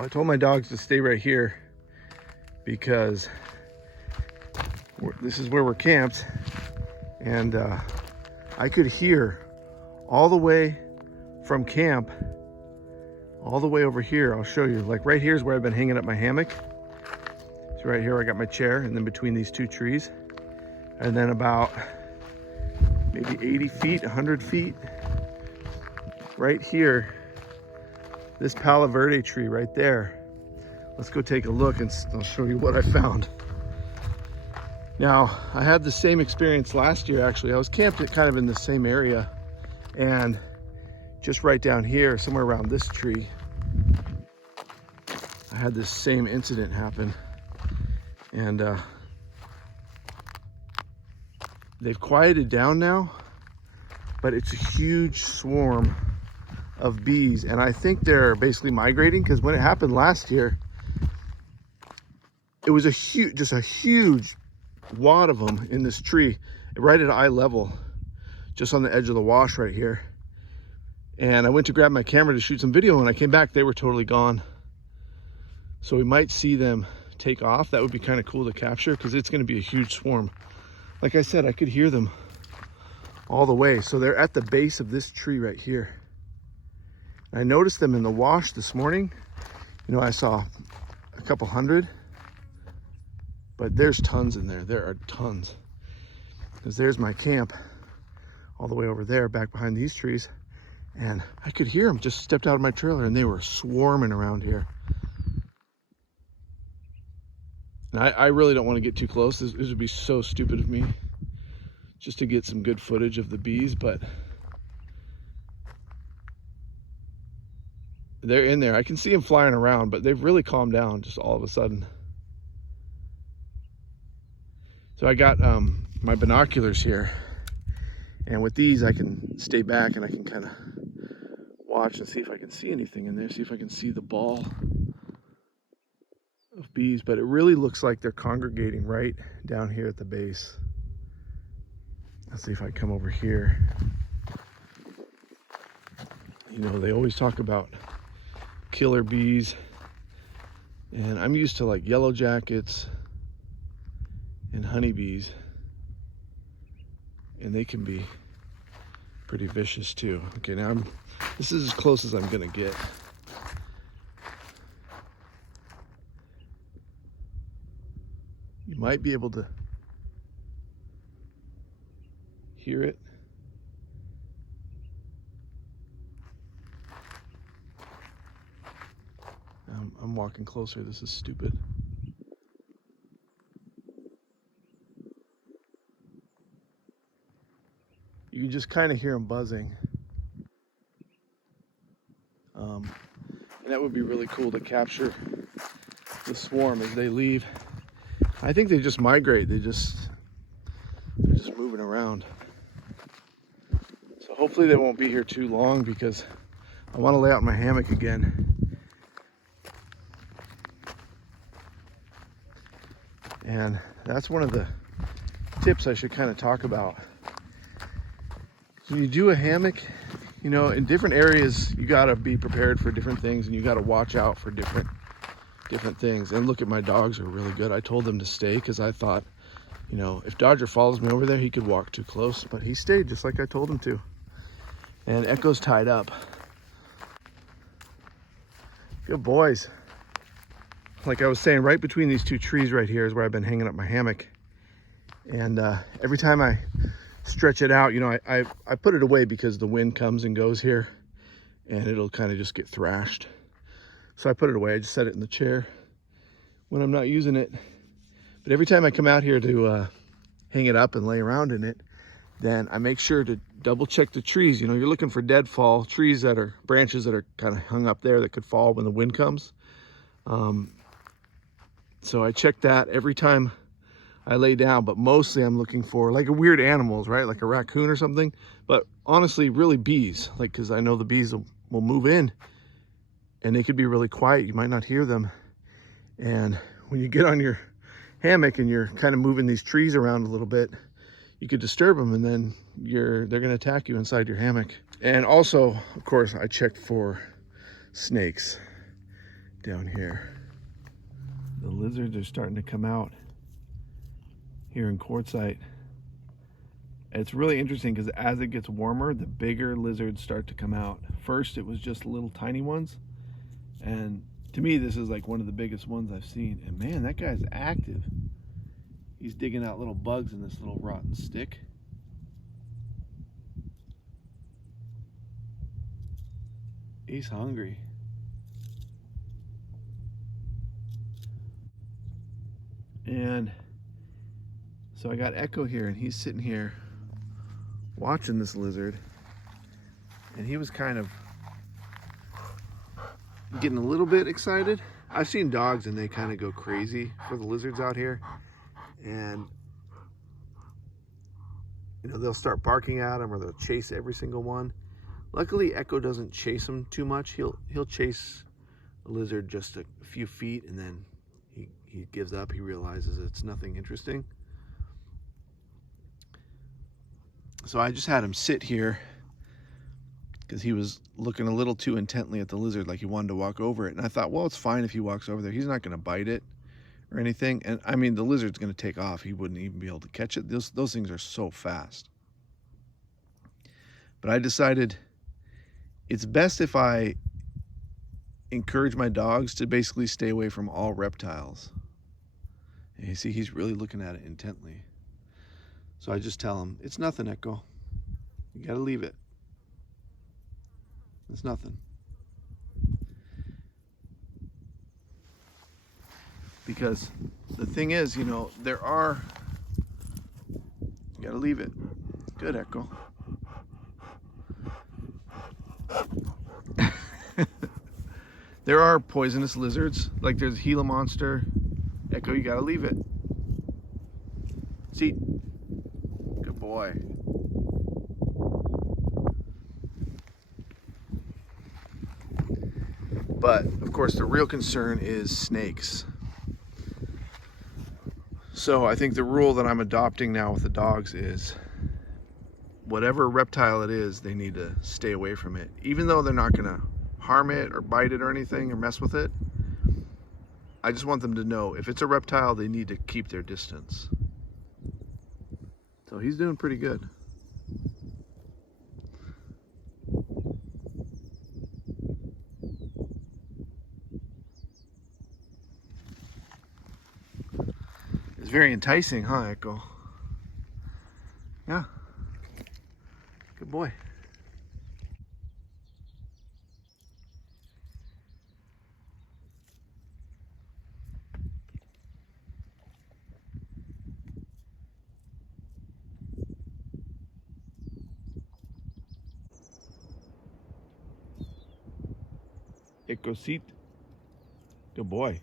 Well, I told my dogs to stay right here because this is where we're camped, and I could hear all the way from camp all the way over here. I'll show you. Like right here is where I've been hanging up my hammock. So right here I got my chair, and then between these two trees, and then about maybe 80 feet, 100 feet right here, this Palo Verde tree right there. Let's go take a look and I'll show you what I found. Now, I had the same experience last year, actually. I was camped kind of in the same area, and just right down here, somewhere around this tree, I had this same incident happen. And they've quieted down now, but it's a huge swarm of bees. And I think they're basically migrating, because when it happened last year, it was just a huge wad of them in this tree, right at eye level, just on the edge of the wash right here. And I went to grab my camera to shoot some video, and I came back, they were totally gone. So we might see them take off. That would be kind of cool to capture, because it's going to be a huge swarm. Like I said, I could hear them all the way. So they're at the base of this tree right here. I noticed them in the wash this morning. You know, I saw a couple hundred, but there's tons in there. There are tons, because there's my camp all the way over there, back behind these trees. And I could hear them. Just stepped out of my trailer and they were swarming around here. And I really don't want to get too close. This would be so stupid of me, just to get some good footage of the bees, but they're in there. I can see them flying around, but they've really calmed down just all of a sudden. So I got my binoculars here, and with these I can stay back and I can kind of watch and see if I can see anything in there, see if I can see the ball of bees. But it really looks like they're congregating right down here at the base. Let's see if I come over here. You know, they always talk about killer bees, and I'm used to like yellow jackets and honeybees, and they can be pretty vicious too. Okay, now this is as close as I'm gonna get. You might be able to hear it. I'm walking closer. This is stupid. You can just kind of hear them buzzing. And that would be really cool to capture the swarm as they leave. I think they just migrate. They're just moving around. So hopefully they won't be here too long, because I want to lay out my hammock again. And that's one of the tips I should kind of talk about. When you do a hammock, you know, in different areas, you got to be prepared for different things, and you got to watch out for different things. And look, at my dogs are really good. I told them to stay because I thought, you know, if Dodger follows me over there, he could walk too close, but he stayed just like I told him to. And Echo's tied up. Good boys. Like I was saying, right between these two trees right here is where I've been hanging up my hammock. And every time I stretch it out, you know, I put it away because the wind comes and goes here, and it'll kind of just get thrashed. So I put it away. I just set it in the chair when I'm not using it. But every time I come out here to hang it up and lay around in it, then I make sure to double check the trees. You know, you're looking for deadfall trees, that are branches that are kind of hung up there that could fall when the wind comes. So I check that every time I lay down, but mostly I'm looking for like weird animals, right? Like a raccoon or something. But honestly, really bees, like, because I know the bees will move in, and they could be really quiet. You might not hear them. And when you get on your hammock and you're kind of moving these trees around a little bit, you could disturb them, and then they're going to attack you inside your hammock. And also, of course, I checked for snakes. down here. The lizards are starting to come out here in Quartzsite. It's really interesting because as it gets warmer, the bigger lizards start to come out. First, it was just little tiny ones. And to me, this is like one of the biggest ones I've seen. And man, that guy's active. He's digging out little bugs in this little rotten stick. He's hungry. And so I got Echo here, and he's sitting here watching this lizard. And he was kind of getting a little bit excited. I've seen dogs and they kind of go crazy for the lizards out here. And you know, they'll start barking at them or they'll chase every single one. Luckily, Echo doesn't chase them too much. He'll chase a lizard just a few feet and then he gives up. He realizes it's nothing interesting. So I just had him sit here because he was looking a little too intently at the lizard, like he wanted to walk over it. And I thought, well, it's fine if he walks over there. He's not going to bite it or anything. And I mean, the lizard's going to take off. He wouldn't even be able to catch it. Those things are so fast. But I decided it's best if I encourage my dogs to basically stay away from all reptiles. And you see, he's really looking at it intently. So I just tell him, it's nothing, Echo. You got to leave it. It's nothing. Because the thing is, you know, you got to leave it. Good, Echo. There are poisonous lizards, like there's a Gila monster. Echo, you gotta leave it. See? Good boy. But, of course, the real concern is snakes. So I think the rule that I'm adopting now with the dogs is whatever reptile it is, they need to stay away from it. Even though they're not gonna harm it or bite it or anything or mess with it, I just want them to know if it's a reptile, they need to keep their distance. So he's doing pretty good. It's very enticing, huh, Echo? Yeah. Good boy. Ecosite. Good boy.